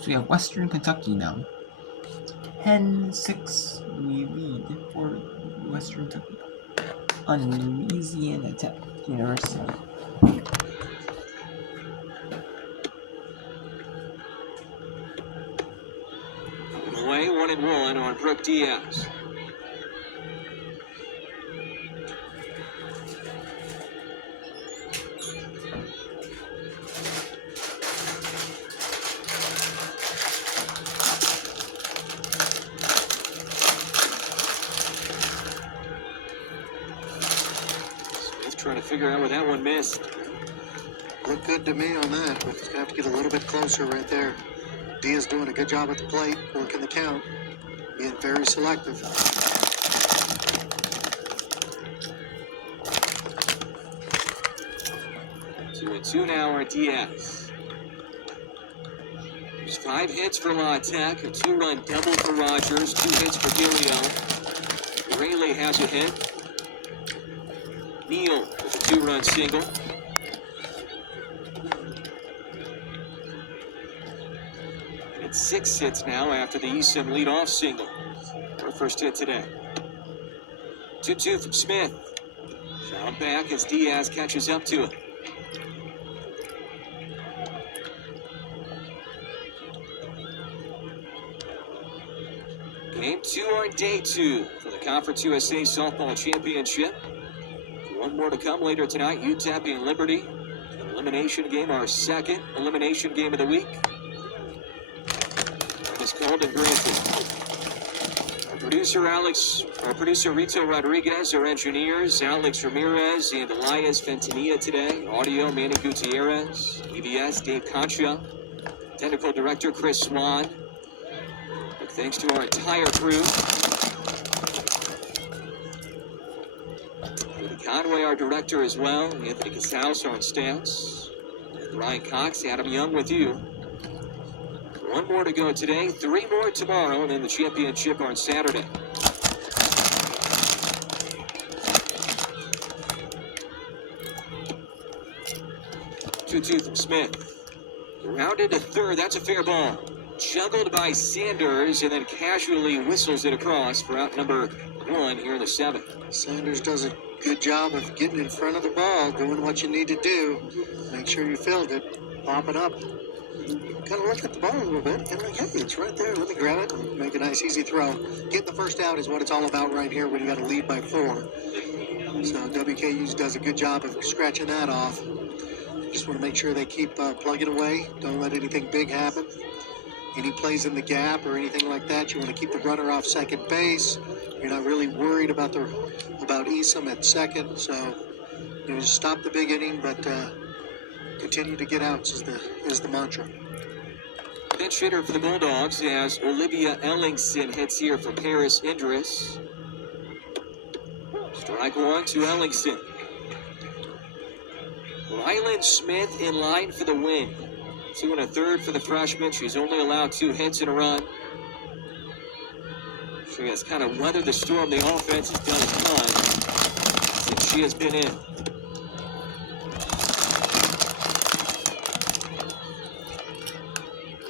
So we have Western Kentucky now. 10-6 we lead for Western Kentucky on Louisiana Tech University. Away 1-1 on Brooke Diaz. Trying to figure out where that one missed. Looked good to me on that, but it's going to have to get a little bit closer right there. Diaz doing a good job at the plate, working the count, being very selective. 2-2 now are Diaz. There's 5 hits for La Tech, a 2-run double for Rogers, 2 hits for Gilio. Rayleigh has a hit. Neal with a 2-run single. And it's 6 hits now after the Eastham leadoff single. Our first hit today. 2-2 from Smith. Fouled back as Diaz catches up to it. Game 2 on day 2 for the Conference USA Softball Championship. One more to come later tonight. UTEP and Liberty. An elimination game, our second elimination game of the week. It's called and granted. Our producer Rito Rodriguez, our engineers Alex Ramirez and Elias Fentanilla today. Audio Manny Gutierrez, EVS Dave Concha, technical director Chris Swan. Big thanks to our entire crew. Conway, our director as well. Anthony Casals, our stats. Ryan Cox, Adam Young with you. 1 more to go today, 3 more tomorrow, and then the championship on Saturday. Two from Smith. Rounded to third, that's a fair ball. Juggled by Sanders, and then casually whistles it across for out number 1 here in the 7th. Sanders does a good job of getting in front of the ball, doing what you need to do. Make sure you filled it, pop it up. Kind of look at the ball a little bit, kind of like, hey, it's right there. Let me grab it and make a nice, easy throw. Getting the first out is what it's all about right here when you got to lead by 4. So WKU does a good job of scratching that off. Just want to make sure they keep plugging away. Don't let anything big happen. Any plays in the gap or anything like that, you want to keep the runner off second base. You're not really worried about Eastham at second, so just stop the big inning, but continue to get outs is the mantra. Pinch hitter for the Bulldogs as Olivia Ellingson hits here for Paris Indris. Strike 1 to Ellingson. Ryland Smith in line for the win. 2 1/3 for the freshman. She's only allowed 2 hits and a run. She has kind of weathered the storm. The offense has done a ton since she has been in.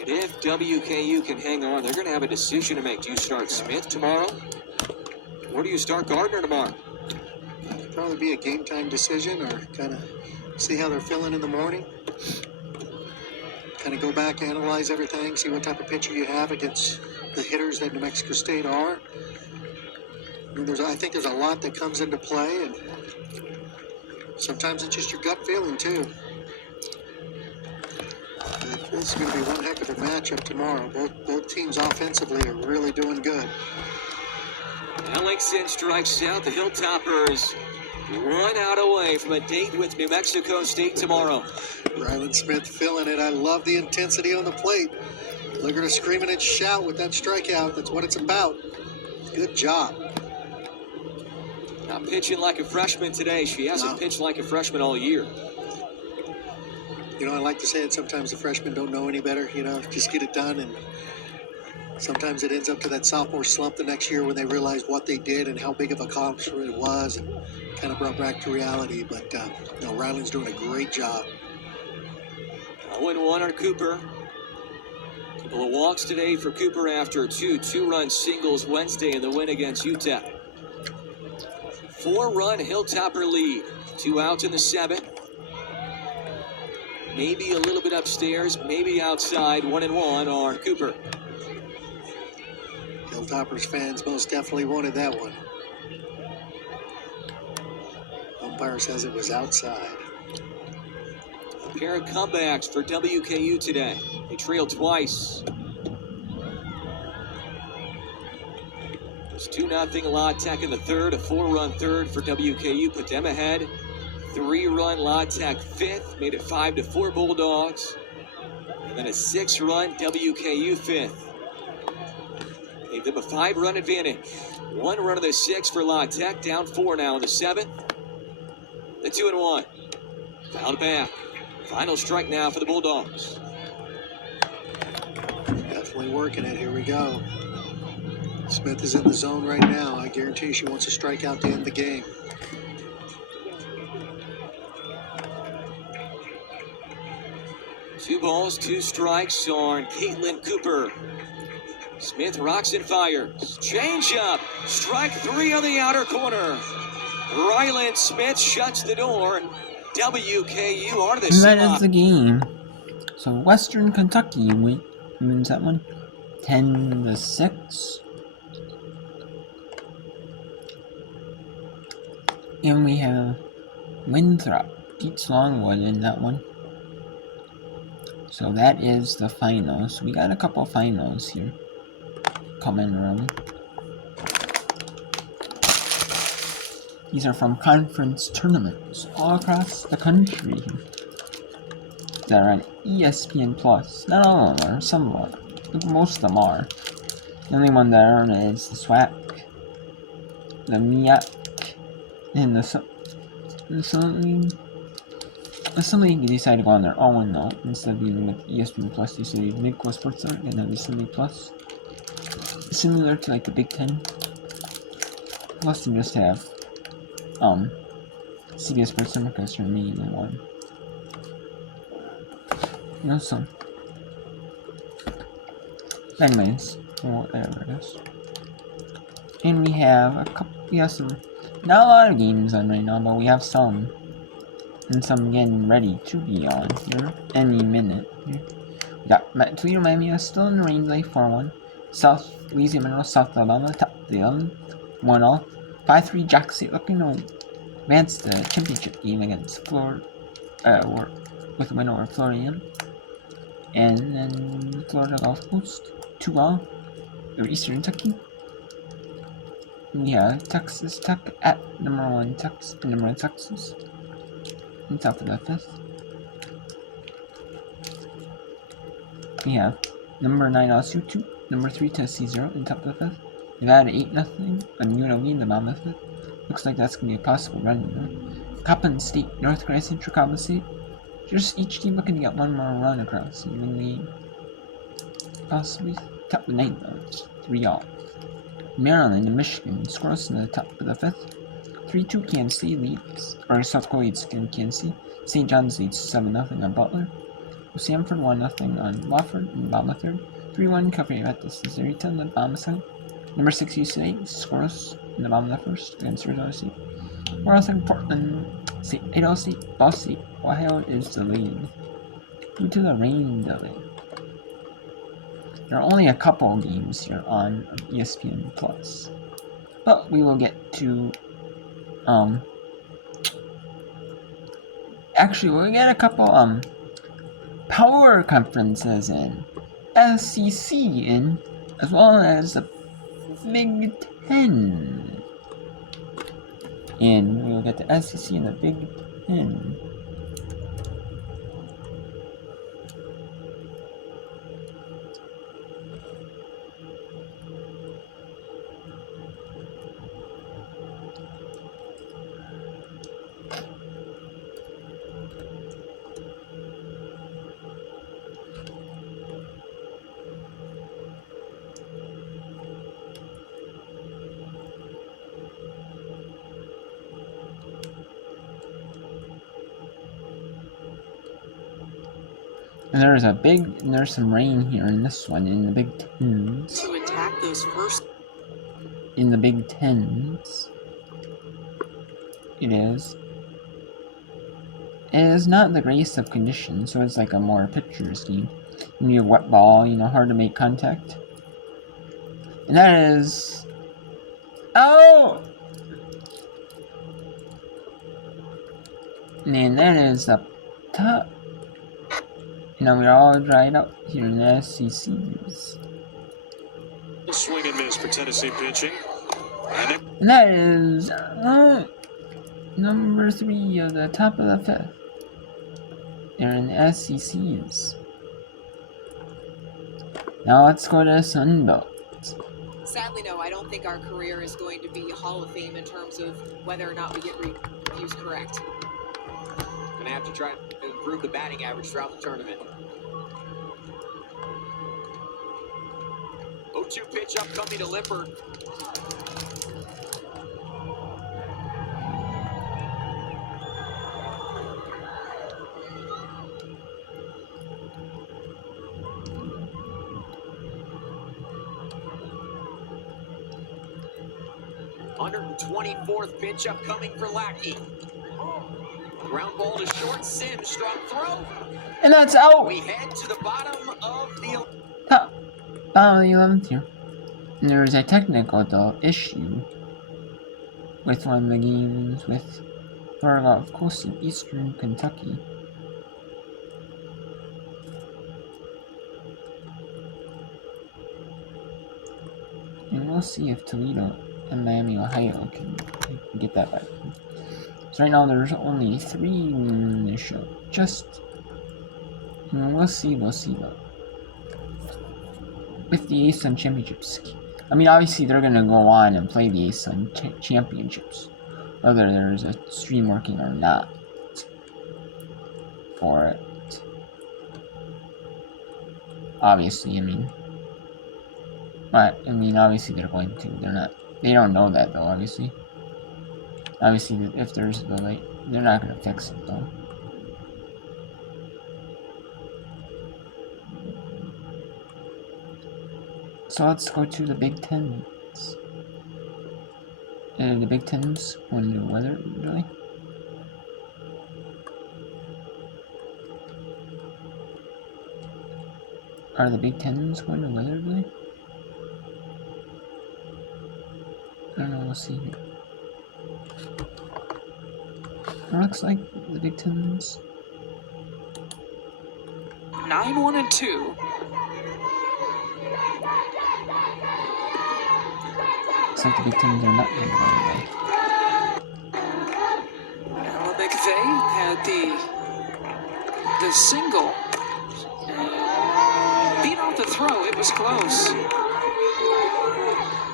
And if WKU can hang on, they're going to have a decision to make. Do you start Smith tomorrow? Or do you start Gardner tomorrow? It'll probably be a game time decision, or kind of see how they're feeling in the morning. Kind of go back, analyze everything, see what type of pitcher you have against the hitters that New Mexico State are. I think there's a lot that comes into play, and sometimes it's just your gut feeling too. This is going to be one heck of a matchup tomorrow. Both teams offensively are really doing good. Ellingson strikes out. The Hilltoppers 1 out away from a date with New Mexico State tomorrow. Ryland Smith feeling it. I love the intensity on the plate. Look at her screaming and shout with that strikeout. That's what it's about. Good job. Not pitching like a freshman today. She hasn't pitched like a freshman all year. I like to say it, sometimes the freshmen don't know any better. Just get it done. And sometimes it ends up to that sophomore slump the next year when they realize what they did and how big of a accomplishment it was, and kind of brought back to reality. But, Ryland's doing a great job. 0-1 on Cooper. Couple of walks today for Cooper after two-run singles Wednesday in the win against UTEP. 4-run Hilltopper lead. 2 outs in the 7th. Maybe a little bit upstairs, maybe outside. 1-1 are Cooper. Hilltoppers fans most definitely wanted that one. Umpire says it was outside. A pair of comebacks for WKU today. They trailed twice. It's 2-0 La Tech in the 3rd. A 4-run 3rd for WKU put them ahead. 3-run La Tech 5th made it 5-4 Bulldogs. And then a 6-run WKU 5th. Gave them a 5-run advantage. 1 run of the 6 for La Tech. Down 4 now in the 7th. The 2-1. Fouled back. Final strike now for the Bulldogs. Definitely working it. Here we go. Smith is in the zone right now. I guarantee she wants a strikeout to end the game. Two balls, 2 strikes on Caitlin Cooper. Smith rocks and fires. Change up. Strike 3 on the outer corner. Ryland Smith shuts the door. WKU on the And that is the game. So Western Kentucky wins that one 10-6. And we have Winthrop beats Longwood in that one. So that is the finals. We got a couple finals here. Coming room. These are from conference tournaments all across the country that are on ESPN Plus. Not all of them are, some are. Most of them are. The only one that aren't is the SWAC, the MIAC, and the somebody decided to go on their own though, instead of dealing with ESPN Plus. They say Midco Sports Center and have the Sunday Plus. Similar to like the Big Ten. Plus they just have CBS Sports Center because they're me in one. You know, so anyways, whatever it is. And we have some, not a lot of games on right now, but we have some. And some getting ready to be on here any minute. Here. We got Toledo Miami is still in the range, like 4-1. South Louisiana Mineral, South Alabama, top the 1-all. 5-3 Jack State looking to advance the championship game against Florida, with a win over Florian. And then Florida Gulf Coast, 2-all. Or Eastern Kentucky. Yeah, Texas Tech at number 1 Texas. On top of the 5th. We have number 9 LSU 2, number 3 Tennessee 0 on top of the 5th. Nevada 8-0 on UNLV in the bottom of the 5th. Looks like that's going to be a possible run. Coppin State, North Carolina Central, Coppin State. Just each team looking to get one more run across. Even the possibly top of the 9th though. 3-all. Maryland and Michigan scores in the top of the 5th. 3-2 Kansas State leads, or South Dakota leads Kansas State. St. John's leads 7-0 on Butler. Samford 1-0 on Wofford in the bottom of the 3rd. 3-1 Covering at the Cincinnati in the bottom of the 2nd. Number 6 UCLA scores in the bottom of the 1st against Arizona State. 4-0 Portland State, Idaho State, Ball State. Ohio is the lead due to the rain delay. There are only a couple games here on ESPN Plus, but we will get to actually we'll get a couple power conferences in SEC in, as well as the Big Ten, and we'll get the SEC and the Big Ten. And there's some rain here in this one, in the Big Tens. To attack those first. In the Big Tens. It is. It is not the greatest of conditions, so it's like a more pictures game. You need a wet ball, hard to make contact. And that is... Oh! And that is the top. We're all dried up here in the SECs. Swing and miss for Tennessee pitching. And that is number 3 of the top of the 5th. They're in the SECs. Now let's go to Sunbelt. Sadly, no, I don't think our career is going to be Hall of Fame in terms of whether or not we get reviews correct. Gonna have to try to improve the batting average throughout the tournament. 0-2 pitch upcoming to Lippert. .124th pitch upcoming for Lackey. Ground ball to short. Sims strong throw. And that's out! We head to the bottom of the... Bottom of the 11th here. And there was a technical issue with one of the games with Florida, of course, in Eastern Kentucky. And we'll see if Toledo and Miami, Ohio can get that back. So right now there's only 3 in the show. We'll see though. With the ASUN Championships. I mean, obviously they're gonna go on and play the ASUN Championships. Whether there's a stream working or not. For it. Obviously, obviously they're going to. They don't know that though, obviously. Obviously, if there's a delay, they're not gonna fix it though. So let's go to the Big Tens. The Big Tens when the weather, really? Are the Big Tens going to weather, really? I don't know, we'll see here. It looks like the Big Tens. 9-1-2. Looks like the Big Tens are not going to weather. Ella McVeigh had the single. Beat off the throw. It was close.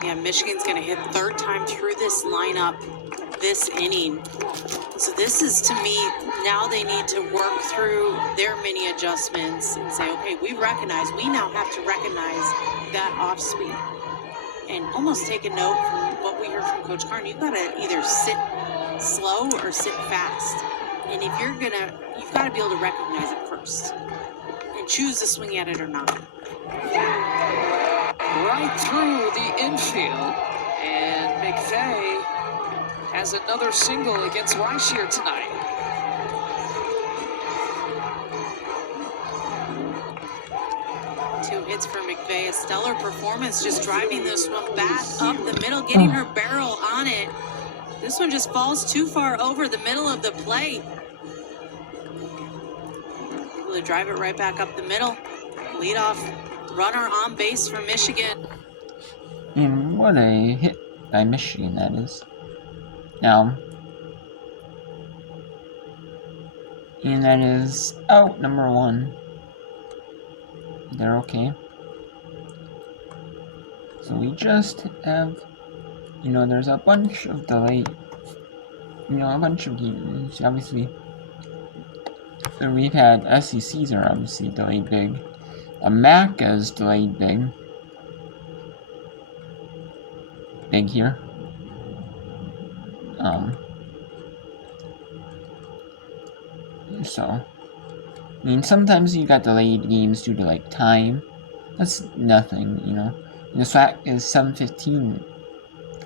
Yeah, Michigan's going to hit 3rd time through this lineup this inning. So this is, to me, now they need to work through their mini adjustments and say, okay, we now have to recognize that off speed. And almost take a note from what we heard from Coach Carn. You've got to either sit slow or sit fast. And if you've got to be able to recognize it first and choose to swing at it or not. Right through the infield, and McVeigh has another single against Weishier tonight. Two hits for McVeigh, a stellar performance, just driving this one back up the middle, getting her barrel on it. This one just falls too far over the middle of the plate. Able to drive it right back up the middle. Leadoff runner on base for Michigan. And what a hit by Michigan that is. Now, and that is out, number 1. They're okay. So we just have, there's a bunch of delayed, a bunch of games, obviously. So we've had SECs are obviously delayed big. MAC is delayed big. Big here. So I mean, sometimes you got delayed games due to like time. That's nothing, you know. And the SWAC is 7:15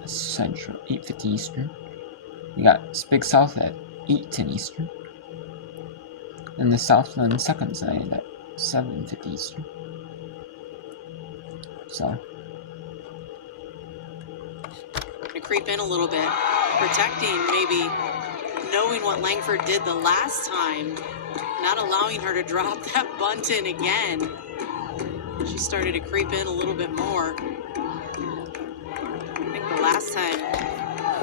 Central, 8:50 Eastern. You got Big South at 8:10 Eastern. And the Southland second side at 7:50 Eastern. So. To creep in a little bit, protecting, maybe knowing what Langford did the last time, not allowing her to drop that bunt in again. She started to creep in a little bit more. I think the last time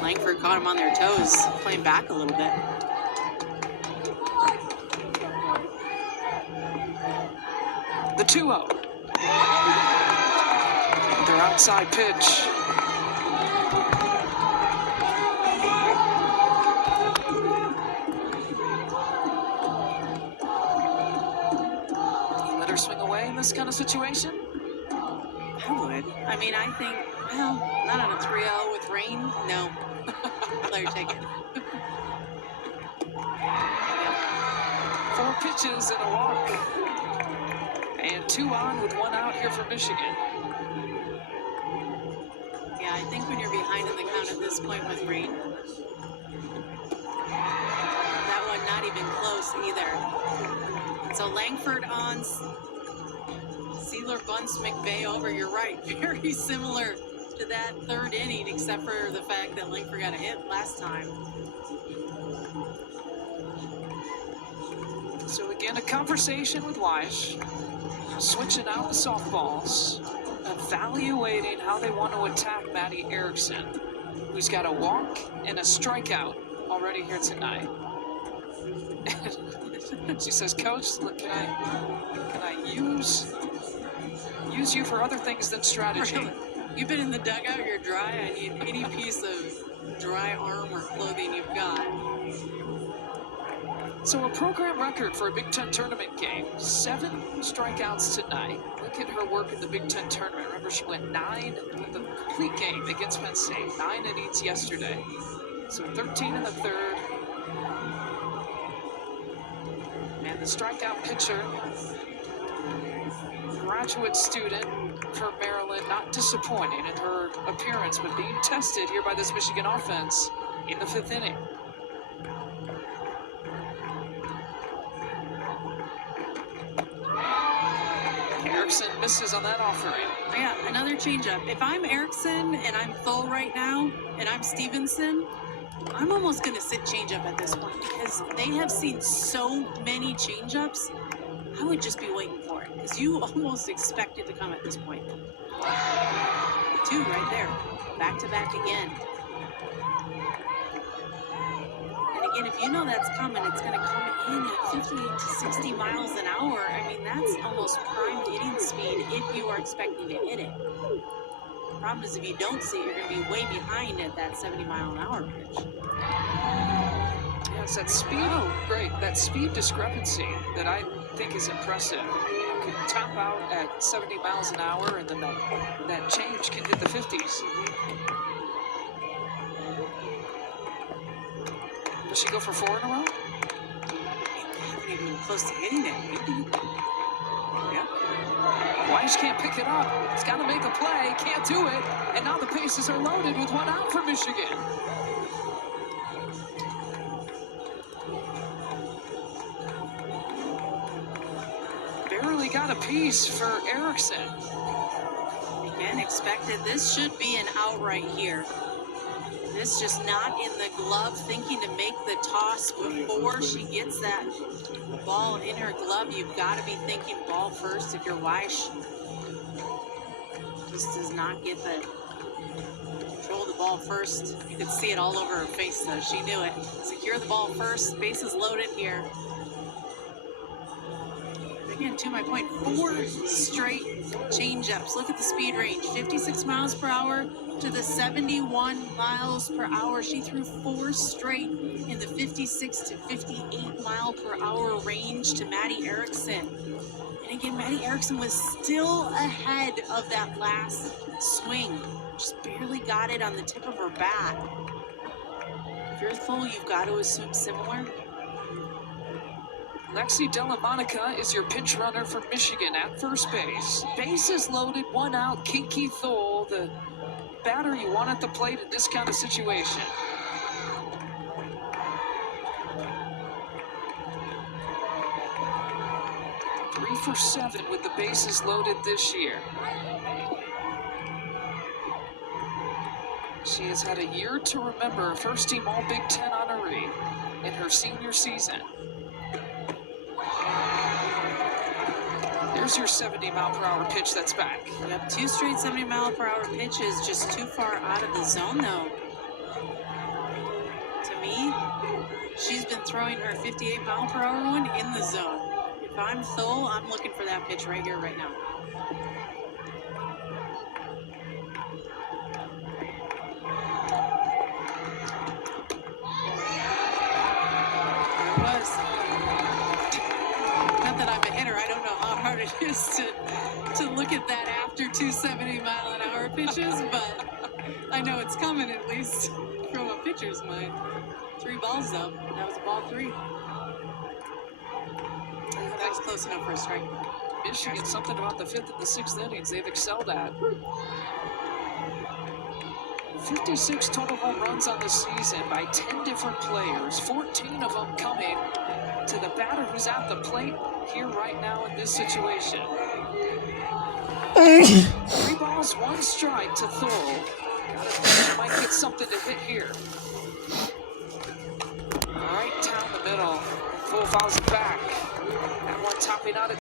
Langford caught them on their toes, playing back a little bit. The 2-0. Their outside pitch. You let her swing away in this kind of situation? I would. I mean, I think, well, not on a 3-0 with rain. No. I'd let her take it. 4 pitches and a walk. And 2 on with 1 out here for Michigan. Yeah, I think when you're behind in the count at this point with rain, that one not even close either. So Langford on, Sealer bunts McVeigh over. You're right, very similar to that third inning, except for the fact that Langford got a hit last time. So again, a conversation with Weish, switching out the softballs, evaluating how they want to attack Maddie Erickson, who's got a walk and a strikeout already here tonight. And she says, "Coach, look, can I use you for other things than strategy?" Really? You've been in the dugout, you're dry. I need any piece of dry arm or clothing you've got. So a program record for a Big Ten tournament game, 7 strikeouts tonight. Look at her work in the Big Ten tournament. Remember, she went 9 in the complete game against Penn State, 9 innings yesterday. So 13 in the third. And the strikeout pitcher, graduate student from Maryland, not disappointing in her appearance, but being tested here by this Michigan offense in the 5th inning. Erickson misses on that offering. Yeah, another changeup. If I'm Erickson and I'm full right now, and I'm Stevenson, I'm almost going to sit changeup at this point because they have seen so many changeups. I would just be waiting for it because you almost expect it to come at this point. 2 right there, back to back again. And again, if you know that's coming, it's going to come in at 58 to 60 miles an hour. I mean, that's almost prime hitting speed if you are expecting to hit it. The problem is if you don't see it, you're going to be way behind at that 70-mile-an-hour pitch. Yeah, it's that speed, great, that speed discrepancy that I think is impressive. You can top out at 70 miles an hour, and then that change can hit the 50s. Does she go for 4 in a row? I haven't even been close to hitting it. Yeah. Weish can't pick it up. He's got to make a play. Can't do it. And now the bases are loaded with 1 out for Michigan. Barely got a piece for Erickson. Again, expected. This should be an out right here. This just not in the glove, thinking to make the toss before she gets that ball in her glove. You've got to be thinking ball first if you're Weish. Just does not get the control the ball first. You could see it all over her face though. She knew it. Secure the ball first. Bases loaded here. Again, to my point, 4 straight changeups. Look at the speed range. 56 miles per hour to the 71 miles per hour. She threw 4 straight in the 56 to 58 mile per hour range to Maddie Erickson. And again, Maddie Erickson was still ahead of that last swing. Just barely got it on the tip of her bat. If you're full, you've got to assume similar. Lexi Delamonica is your pinch runner from Michigan at first base. Bases loaded, 1 out. Kiki Thole, the batter you want at the plate in this kind of situation. Three for 7 with the bases loaded this year. She has had a year to remember, first-team All-Big Ten honoree in her senior season. There's your 70-mile-per-hour pitch that's back. Yep, 2 straight 70-mile-per-hour pitches, just too far out of the zone, though. To me, she's been throwing her 58-mile-per-hour one in the zone. If I'm Thole, I'm looking for that pitch right here, right now. There it was. Not that I'm a hitter, I don't know how hard it is to look at that after 2 70-mile-an-hour pitches, but I know it's coming at least from a pitcher's mind. 3 balls though. That was a ball 3. That was close enough for a strike. Michigan, something about the 5th and the 6th innings they've excelled at. 56 total home runs on the season by 10 different players, 14 of them coming to the batter who's at the plate here right now in this situation. 3 balls, 1 strike to Thole. She might get something to hit here. Right down the middle. Thole fouls it back. That one topping out at